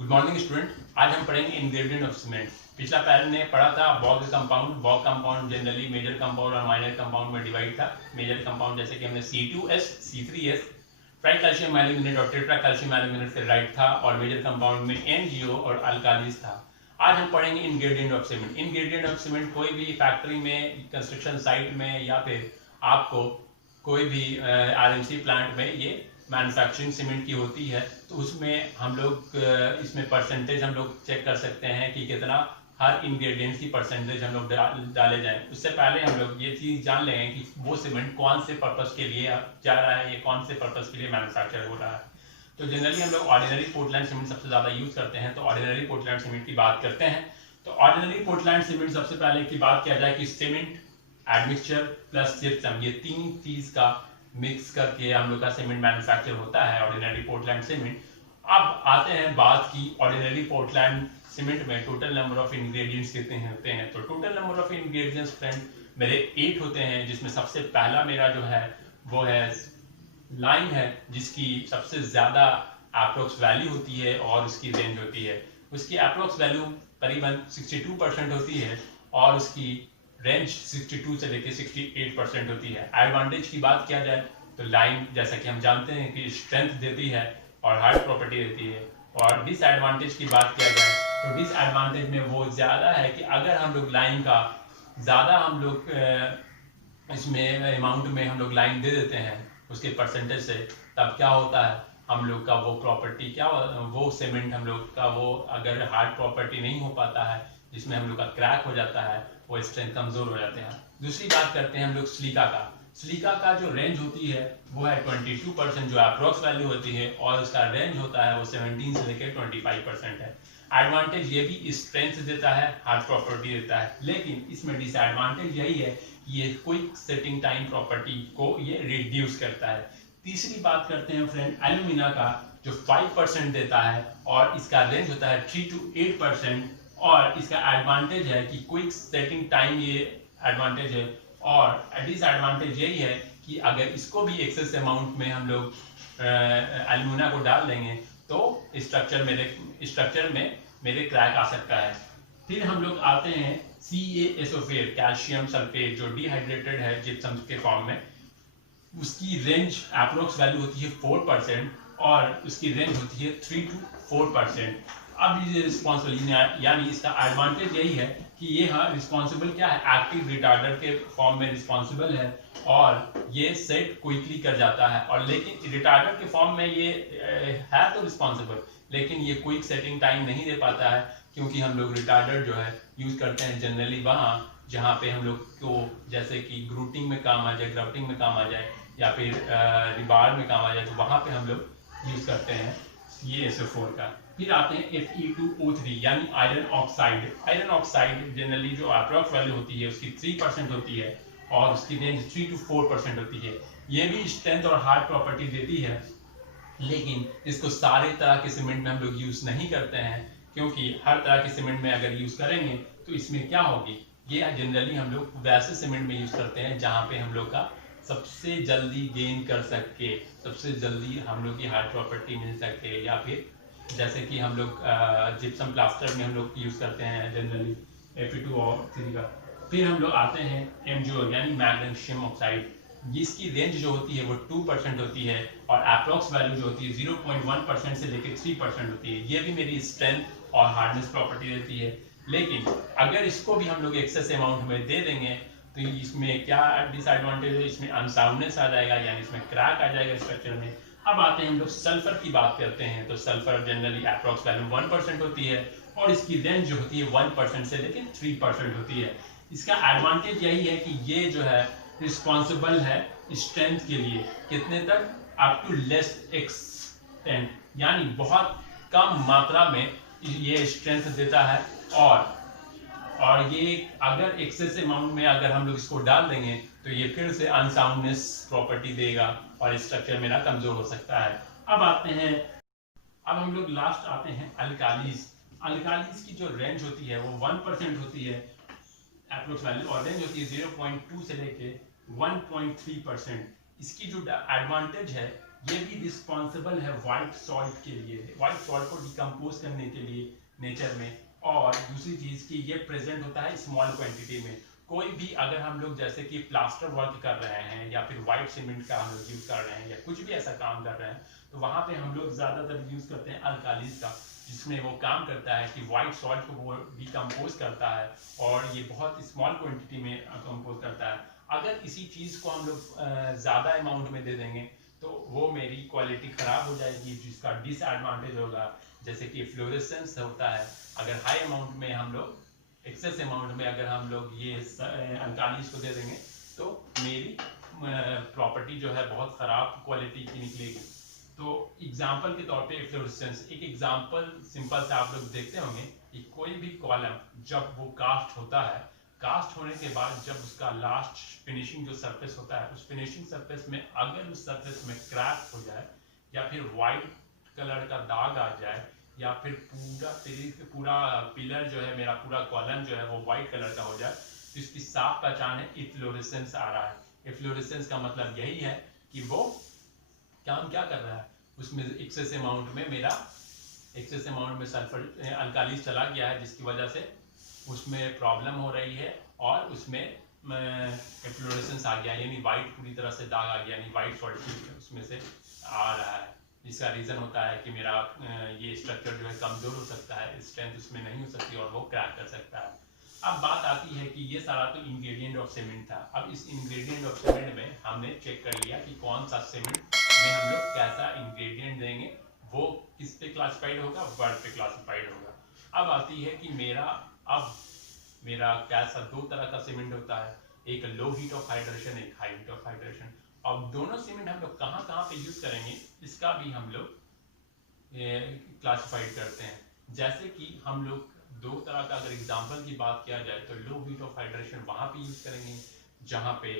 Good morning student. आज हम पढ़ेंगे इंग्रेडिएंट ऑफ सीमेंट। पिछला पैर ने पढ़ा था Bogue compound. Bogue compound generally major compound और माइनर कंपाउंड में डिवाइड था। मेजर कंपाउंड जैसे कि हमने C2S, C3S, tri calcium aluminate और टेट्रा कैल्शियम एल्यूमिनेट फेराइट था, और मेजर कंपाउंड में NGO और अल्कालीज था। आज हम पढ़ेंगे ingredient of cement. Ingredient of cement कोई भी फैक्ट्री में, कंस्ट्रक्शन साइट में, या फिर आपको कोई भी RMC प्लांट में ये मैन्युफैक्चरिंग सीमेंट की होती है, तो उसमें हम लोग इसमें परसेंटेज हम लोग चेक कर सकते हैं कि कितना हर इंग्रेडिएंट्स की परसेंटेज हम लोग डाले जाएं। उससे पहले हम लोग ये चीज़ जान लेंगे कि वो सीमेंट कौन से पर्पस के लिए जा रहा है, ये कौन से पर्पस के लिए मैन्युफैक्चर हो रहा है। तो जनरली हम लोग ऑर्डिनरी पोर्टलैंड सीमेंट सबसे ज़्यादा यूज़ करते हैं, तो ऑर्डिनरी पोर्टलैंड सीमेंट की बात करते हैं। तो ऑर्डिनरी पोर्टलैंड सीमेंट सबसे पहले की बात किया जाए कि सीमेंट, एडमिक्सचर प्लस जिप्सम, ये तीन चीज़ का मिक्स करके हम लोग का सीमेंट मैन्युफैक्चर होता है, ऑर्डिनरी पोर्टलैंड सीमेंट। अब आते हैं बात की ऑर्डिनरी पोर्टलैंड सीमेंट में टोटल नंबर ऑफ इंग्रेडिएंट्स कितने होते हैं। तो total number of ingredients friend मेरे 8 होते हैं, जिसमें सबसे पहला मेरा जो है वो है लाइम है, जिसकी सबसे ज़्यादा अप्रोक्स वैल्यू होती है और उसकी रेंज होती है। उसकी अप्रोक्स वैल्यू करीबन 62% होती है और उसकी रेंज 62 से लेकर 68% होती है। एडवांटेज की बात किया जाए तो लाइम जैसा कि हम जानते हैं कि स्ट्रेंथ देती है और हार्ड प्रॉपर्टी देती है। और डिसएडवांटेज की बात किया जाए तो डिसएडवांटेज में वो ज़्यादा है कि अगर हम लोग लाइम का ज़्यादा हम लोग इसमें अमाउंट में हम लोग लाइम दे देते हैं उसके परसेंटेज से, तब क्या होता है हम लोग का वो प्रॉपर्टी क्या, वो सीमेंट हम लोग का वो अगर हार्ड प्रॉपर्टी नहीं हो पाता है, जिसमें हम लोग का क्रैक हो जाता है, वो स्ट्रेंथ कमजोर हो जाते हैं। दूसरी बात करते हैं हम लोग सिलिका का। सिलिका का जो रेंज होती है वो है 22% जो अप्रोक्स वैल्यू होती है, और उसका रेंज होता है वो 17 से लेकर 25% है। एडवांटेज ये भी स्ट्रेंथ देता है, हार्ड प्रॉपर्टी देता है, लेकिन इसमें डिसएडवांटेज यही है कि ये क्विक सेटिंग टाइम प्रॉपर्टी को ये रिड्यूस करता है। तीसरी बात करते हैं फ्रेंड एल्यूमिना का, जो 5% देता है और इसका रेंज होता है 3 to 8%, और इसका एडवांटेज है कि क्विक सेटिंग टाइम ये एडवांटेज है। और डिसएडवांटेज यही है कि अगर इसको भी एक्सेस अमाउंट में हम लोग एल्यूमिना को डाल देंगे तो स्ट्रक्चर में मेरे क्रैक आ सकता है। फिर हम लोग आते हैं CaSO4 कैल्शियम सल्फेट, जो डिहाइड्रेटेड है जिप्सम के फॉर्म में। उसकी रेंज अप्रोक्स वैल्यू होती है 4% और उसकी रेंज होती है 3 to 4%। अब ये रिस्पॉन्सिबल यानी इसका एडवांटेज यही है कि ये रिस्पॉन्सिबल क्या है, एक्टिव रिटार्डर के फॉर्म में रिस्पॉन्सिबल है और ये सेट क्विकली कर जाता है। और लेकिन रिटार्डर के फॉर्म में ये है तो रिस्पॉन्सिबल, लेकिन ये क्विक सेटिंग टाइम नहीं दे पाता है, क्योंकि हम लोग रिटार्डर जो है यूज करते हैं जनरली वहाँ जहाँ पे हम लोग को जैसे कि ग्रूटिंग में काम आ जाए, ग्राफ्टिंग में काम आ जाए, या फिर रिबार में काम आ जाए, तो वहाँ पे हम लोग यूज करते हैं CaSO4 का। फिर आते हैं Fe2O3 यानी iron oxide. Iron oxide generally जो अप्रोक्स वैल्यू होती है उसकी 3% होती है और उसकी रेंज 3 to 4% होती है। ये भी स्ट्रेंथ और हार्ड प्रॉपर्टी देती है, लेकिन इसको सारे तरह के सीमेंट में हम लोग यूज नहीं करते हैं, क्योंकि हर तरह के सीमेंट में अगर यूज करेंगे तो इसमें क्या होगी, ये जनरली हम लोग वैसे सीमेंट में यूज करते हैं जहाँ पे हम लोग का सबसे जल्दी गेन कर सके, सबसे जल्दी हम लोग की हार्ड प्रॉपर्टी मिल सके, या फिर जैसे कि हम लोग जिप्सम प्लास्टर में हम लोग यूज करते हैं जनरली Fe2O3 का। फिर हम लोग आते हैं MgO यानी मैग्नीशियम ऑक्साइड, जिसकी रेंज जो होती है वो 2% होती है और अप्रोक्स वैल्यू जो होती है 0.1% से लेकर 3% होती है। ये भी मेरी स्ट्रेंथ और हार्डनेस प्रॉपर्टी देती है, लेकिन अगर इसको भी हम लोग एक्सेस अमाउंट में दे देंगे तो इसमें क्या डिसएडवांटेज है, इसमें अनसाउंडनेस आ जाएगा, यानी इसमें क्रैक आ जाएगा स्ट्रक्चर में। अब आते हैं हम लोग सल्फर की बात करते हैं, तो सल्फर जनरली अप्रोक्स वैल्यू 1% होती है और इसकी रेंज जो होती है 1% से लेकर 3% होती है। इसका एडवांटेज यही है कि ये जो है रिस्पॉन्सिबल है स्ट्रेंथ के लिए, कितने तक, अप टू लेस एक्सटेंट, यानी बहुत कम मात्रा में ये स्ट्रेंथ देता है। और ये अगर एक्सेस अमाउंट में अगर हम लोग इसको डाल देंगे तो ये फिर से अनसाउंडनेस प्रॉपर्टी देगा और स्ट्रक्चर मेरा कमजोर हो सकता है। अब हम लोग लास्ट आते हैं अल्कालीज। अल्कालीज की जो रेंज होती है वो 1% होती है अप्रोक्स वैल्यू, और रेंज होती है 0.2 से लेके 1.3%। इसकी जो एडवांटेज है ये भी रिस्पॉन्सिबल है वाइट सॉल्ट के लिए, वाइट सॉल्ट को डिकम्पोज करने के लिए नेचर में। और दूसरी चीज़ कि ये प्रेजेंट होता है स्मॉल क्वांटिटी में। कोई भी अगर हम लोग जैसे कि प्लास्टर वर्क कर रहे हैं या फिर वाइट सीमेंट का हम लोग यूज़ कर रहे हैं या कुछ भी ऐसा काम कर रहे हैं, तो वहाँ पे हम लोग ज़्यादातर यूज़ करते हैं अल्कालीज का, जिसमें वो काम करता है कि वाइट सॉल्ट को वो डिकम्पोज करता है और ये बहुत स्मॉल क्वांटिटी में कंपोज करता है। अगर इसी चीज़ को हम लोग ज़्यादा अमाउंट में दे देंगे तो वो मेरी क्वालिटी ख़राब हो जाएगी, जिसका डिसएडवांटेज होगा। जैसे कि फ्लोरेसेंस होता है, अगर हाई अमाउंट में हम लोग, एक्सेस अमाउंट में अगर हम लोग ये अल्कालीज को दे देंगे तो मेरी प्रॉपर्टी जो है बहुत ख़राब क्वालिटी की निकलेगी। तो एग्जाम्पल के तौर पे फ्लोरेसेंस एक एग्जाम्पल सिंपल से आप लोग देखते होंगे कि कोई भी कॉलम जब वो कास्ट होता है, कास्ट होने के बाद जब उसका लास्ट फिनिशिंग जो सरफेस होता है, उस फिनिशिंग सरफेस में अगर उस सरफेस में क्रैक हो जाए या फिर वाइट कलर का दाग आ जाए या फिर पूरा पिलर जो है, मेरा पूरा कॉलम जो है वो वाइट कलर का हो जाए, तो इसकी साफ पहचान है इफ्लोरेसेंस आ रहा है। इफ्लोरेसेंस का मतलब यही है कि वो काम क्या कर रहा है, उसमें एक्सेस अमाउंट में मेरा एक्सेस अमाउंट में सल्फर अल्कालीज चला गया है, जिसकी वजह से उसमें प्रॉब्लम हो रही है और उसमें फ्लोरेसेंस आ गया, यानी वाइट पूरी तरह से दाग आ गया, यानी वाइट सॉल्ट उसमें से आ रहा है। जिसका रीज़न होता है कि मेरा ये स्ट्रक्चर जो है कमज़ोर हो सकता है, स्ट्रेंथ उसमें नहीं हो सकती और वो क्रैक कर सकता है। अब बात आती है कि ये सारा तो इंग्रेडिएंट ऑफ सीमेंट था। अब इस इंग्रेडिएंट ऑफ सीमेंट में हमने चेक कर लिया कि कौन सा सीमेंट में हम लोग कैसा इंग्रेडिएंट देंगे, वो किस पे क्लासिफाइड होगा, वर्ड पे क्लासिफाइड होगा। अब आती है कि मेरा कैसा, दो तरह का सीमेंट होता है, एक लो हीट ऑफ हाइड्रेशन, एक हाई हीट ऑफ हाइड्रेशन। अब दोनों सीमेंट हम लोग कहाँ कहाँ पे यूज करेंगे इसका भी हम लोग क्लासिफाइड करते हैं। जैसे कि हम लोग दो तरह का अगर एग्जांपल की बात किया जाए तो लो हीट ऑफ हाइड्रेशन वहाँ पे यूज करेंगे जहाँ पे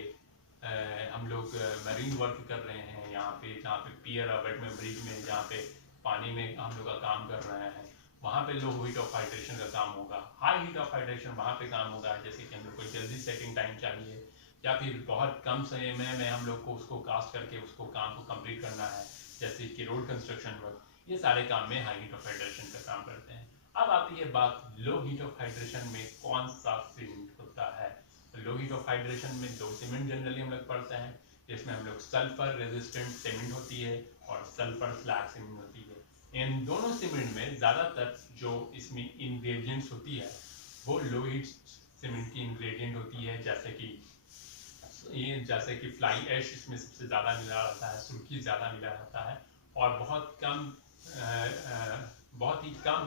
हम लोग मरीन वर्क कर रहे हैं, यहाँ पे जहाँ पे पियर वेट में ब्रिज में जहाँ पे पानी में हम लोग का काम कर रहे हैं, वहाँ पे लो हीट ऑफ हाइड्रेशन का काम होगा। हाई हीट ऑफ हाइड्रेशन वहाँ पे काम होगा जैसे कि हम लोग को जल्दी सेटिंग टाइम चाहिए या फिर बहुत कम समय में हम लोग को उसको कास्ट करके उसको काम को कंप्लीट करना है, जैसे कि रोड कंस्ट्रक्शन वर्क, ये सारे काम में हाई हीट ऑफ हाइड्रेशन का काम करते हैं। अब आती है बात लो हीट ऑफ हाइड्रेशन में कौन सा सीमेंट होता है। तो लो हीट ऑफ हाइड्रेशन में दो सीमेंट जनरली हम लोग पढ़ते हैं, जिसमें हम लोग सल्फर रेजिस्टेंट सीमेंट होती है और सल्फर स्लैग सीमेंट होती है। इन दोनों सीमेंट में ज़्यादातर जो इसमें इंग्रेडिएंट्स होती है वो लो हीट सीमेंट की इंग्रेडिएंट होती है, जैसे कि फ्लाई ऐश इसमें सबसे ज़्यादा मिला रहता है, सुर्खी ज़्यादा मिला रहता है और बहुत ही कम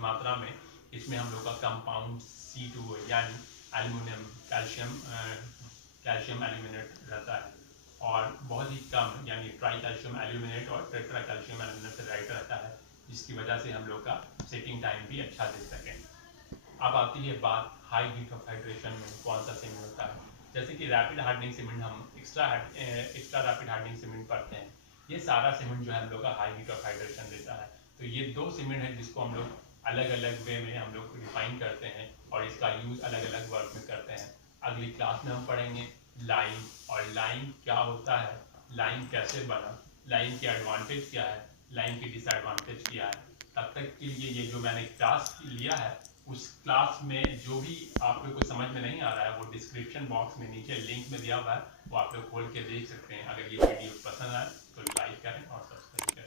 मात्रा में इसमें हम लोग का कंपाउंड C2 यानी एल्युमिनियम कैल्शियम एल्यूमिनेट रहता है और बहुत ही कम यानी ट्राई कैल्शियम एल्यूमिनेट और टेट्रा कैल्शियम एल्यूमिनेट रहता है, जिसकी वजह से हम लोग का सेटिंग टाइम भी अच्छा दे सकें। अब आती है बात हाई हीट ऑफ हाइड्रेशन में कौन सा सीमेंट होता है। जैसे कि रैपिड हार्डनिंग सीमेंट हम एक्स्ट्रा रैपिड हार्डनिंग सीमेंट पढ़ते हैं, ये सारा सीमेंट जो है हम लोग का हाई हीट ऑफ हाइड्रेशन देता है। तो ये दो सीमेंट है जिसको हम लोग अलग अलग वे में हम लोग रिफाइन करते हैं और इसका यूज अलग अलग वर्क में करते हैं। अगली क्लास में हम पढ़ेंगे लाइम, और लाइम क्या होता है, लाइम कैसे बना, लाइम के एडवांटेज क्या है, लाइम की डिसएडवांटेज क्या है। तब तक के लिए ये जो मैंने क्लास लिया है उस क्लास में जो भी आप लोग को समझ में नहीं आ रहा है वो डिस्क्रिप्शन बॉक्स में नीचे लिंक में दिया हुआ है, वो आप लोग खोल के देख सकते हैं। अगर ये वीडियो पसंद आए तो लाइक करें और सब्सक्राइब करें।